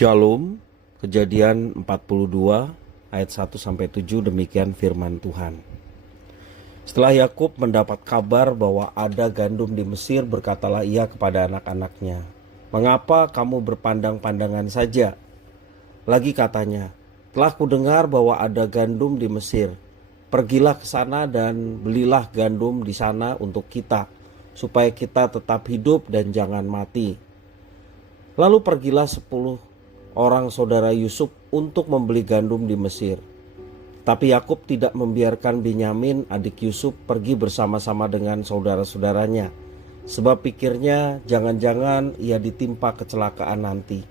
Shalom, Kejadian 42 ayat 1-7 demikian firman Tuhan. Setelah Yakub mendapat kabar bahwa ada gandum di Mesir, berkatalah ia kepada anak-anaknya, "Mengapa kamu berpandang-pandangan saja?" Lagi katanya, "Telah kudengar bahwa ada gandum di Mesir. Pergilah ke sana dan belilah gandum di sana untuk kita, supaya kita tetap hidup dan jangan mati." Lalu pergilah 10 orang saudara Yusuf untuk membeli gandum di Mesir. Tapi Yakub tidak membiarkan Binyamin adik Yusuf pergi bersama-sama dengan saudara-saudaranya, sebab pikirnya jangan-jangan ia ditimpa kecelakaan nanti.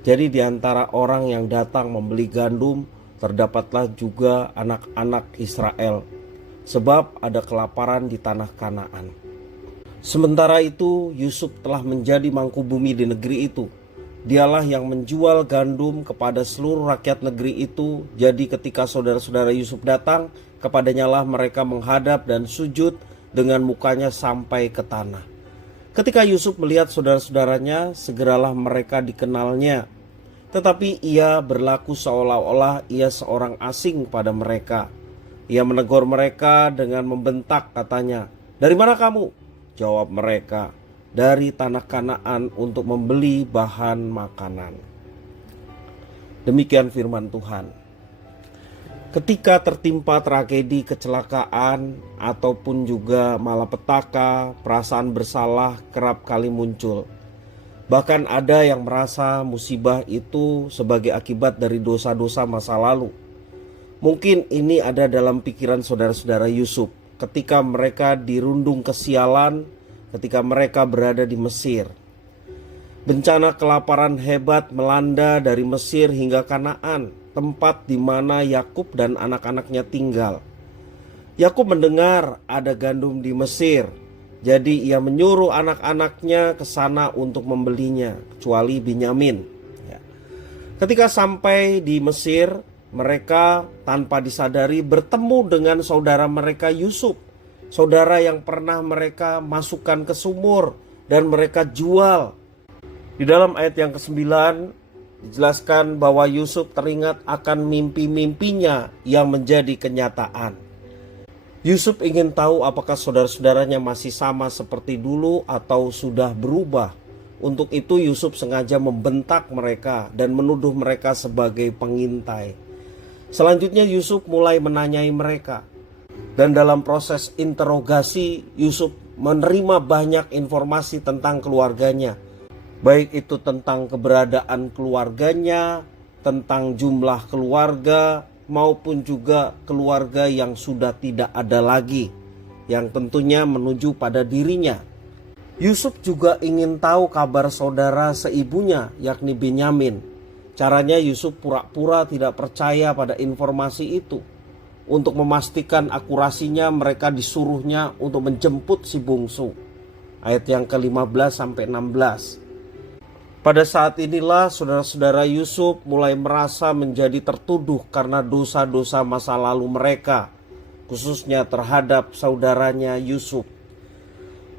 Jadi di antara orang yang datang membeli gandum terdapatlah juga anak-anak Israel, sebab ada kelaparan di tanah Kanaan. Sementara itu Yusuf telah menjadi mangkubumi di negeri itu. Dialah yang menjual gandum kepada seluruh rakyat negeri itu. Jadi ketika saudara-saudara Yusuf datang, kepadanya lah mereka menghadap dan sujud dengan mukanya sampai ke tanah. Ketika Yusuf melihat saudara-saudaranya, segeralah mereka dikenalnya. Tetapi ia berlaku seolah-olah ia seorang asing pada mereka. Ia menegur mereka dengan membentak, katanya, "Dari mana kamu?" Jawab mereka, "Dari tanah Kanaan untuk membeli bahan makanan." Demikian firman Tuhan. Ketika tertimpa tragedi, kecelakaan, ataupun juga malapetaka, perasaan bersalah kerap kali muncul. Bahkan ada yang merasa musibah itu sebagai akibat dari dosa-dosa masa lalu. Mungkin ini ada dalam pikiran saudara-saudara Yusuf ketika mereka dirundung kesialan, ketika mereka berada di Mesir. Bencana kelaparan hebat melanda dari Mesir hingga Kanaan, tempat di mana Yakub dan anak-anaknya tinggal. Yakub mendengar ada gandum di Mesir, jadi ia menyuruh anak-anaknya ke sana untuk membelinya, kecuali Binyamin. Ketika sampai di Mesir, mereka tanpa disadari bertemu dengan saudara mereka Yusuf, saudara yang pernah mereka masukkan ke sumur dan mereka jual. Di dalam ayat yang ke-9 dijelaskan bahwa Yusuf teringat akan mimpi-mimpinya yang menjadi kenyataan. Yusuf ingin tahu apakah saudara-saudaranya masih sama seperti dulu atau sudah berubah. Untuk itu Yusuf sengaja membentak mereka dan menuduh mereka sebagai pengintai. Selanjutnya Yusuf mulai menanyai mereka. Dan dalam proses interogasi, Yusuf menerima banyak informasi tentang keluarganya. Baik itu tentang keberadaan keluarganya, tentang jumlah keluarga, maupun juga keluarga yang sudah tidak ada lagi, yang tentunya menuju pada dirinya. Yusuf juga ingin tahu kabar saudara seibunya, yakni Binyamin. Caranya Yusuf pura-pura tidak percaya pada informasi itu. Untuk memastikan akurasinya, mereka disuruhnya untuk menjemput si bungsu. Ayat yang ke-15-16. Pada saat inilah saudara-saudara Yusuf mulai merasa menjadi tertuduh karena dosa-dosa masa lalu mereka, khususnya terhadap saudaranya Yusuf.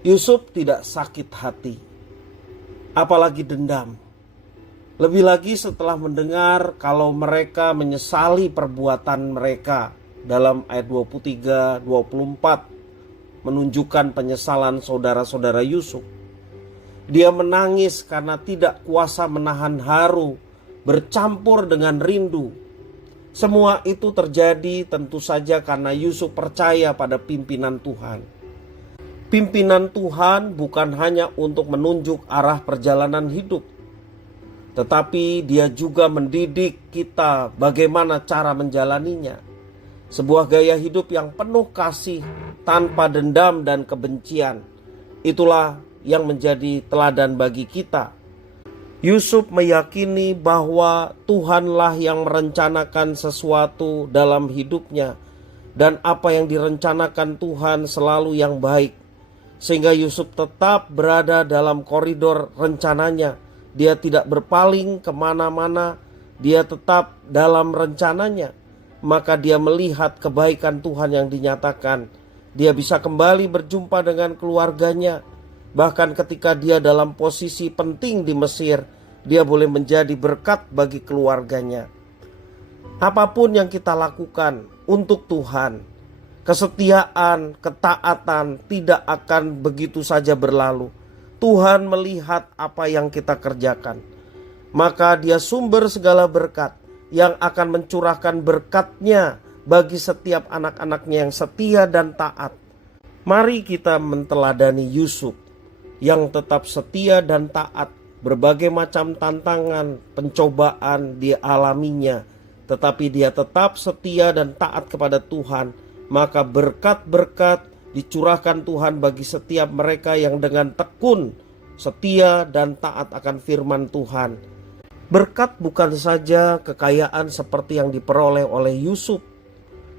Yusuf tidak sakit hati, apalagi dendam. Lebih lagi setelah mendengar kalau mereka menyesali perbuatan mereka. Dalam ayat 23-24 menunjukkan penyesalan saudara-saudara Yusuf. Dia menangis karena tidak kuasa menahan haru, bercampur dengan rindu. Semua itu terjadi tentu saja karena Yusuf percaya pada pimpinan Tuhan. Pimpinan Tuhan bukan hanya untuk menunjuk arah perjalanan hidup, tetapi dia juga mendidik kita bagaimana cara menjalaninya. Sebuah gaya hidup yang penuh kasih, tanpa dendam dan kebencian. Itulah yang menjadi teladan bagi kita. Yusuf meyakini bahwa Tuhanlah yang merencanakan sesuatu dalam hidupnya, dan apa yang direncanakan Tuhan selalu yang baik. Sehingga Yusuf tetap berada dalam koridor rencananya. Dia tidak berpaling kemana-mana, dia tetap dalam rencananya. Maka dia melihat kebaikan Tuhan yang dinyatakan. Dia bisa kembali berjumpa dengan keluarganya. Bahkan ketika dia dalam posisi penting di Mesir, dia boleh menjadi berkat bagi keluarganya. Apapun yang kita lakukan untuk Tuhan, kesetiaan, ketaatan tidak akan begitu saja berlalu. Tuhan melihat apa yang kita kerjakan. Maka Dia sumber segala berkat yang akan mencurahkan berkat-Nya bagi setiap anak-anak-Nya yang setia dan taat. Mari kita menteladani Yusuf yang tetap setia dan taat. Berbagai macam tantangan, pencobaan dialaminya, tetapi dia tetap setia dan taat kepada Tuhan. Maka berkat-berkat dicurahkan Tuhan bagi setiap mereka yang dengan tekun, setia dan taat akan firman Tuhan. Berkat bukan saja kekayaan seperti yang diperoleh oleh Yusuf,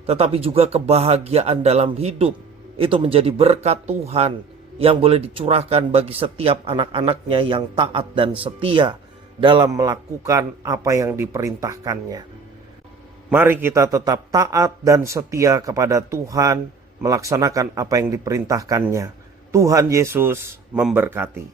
tetapi juga kebahagiaan dalam hidup. Itu menjadi berkat Tuhan yang boleh dicurahkan bagi setiap anak-anaknya yang taat dan setia dalam melakukan apa yang diperintahkannya. Mari kita tetap taat dan setia kepada Tuhan, melaksanakan apa yang diperintahkannya. Tuhan Yesus memberkati.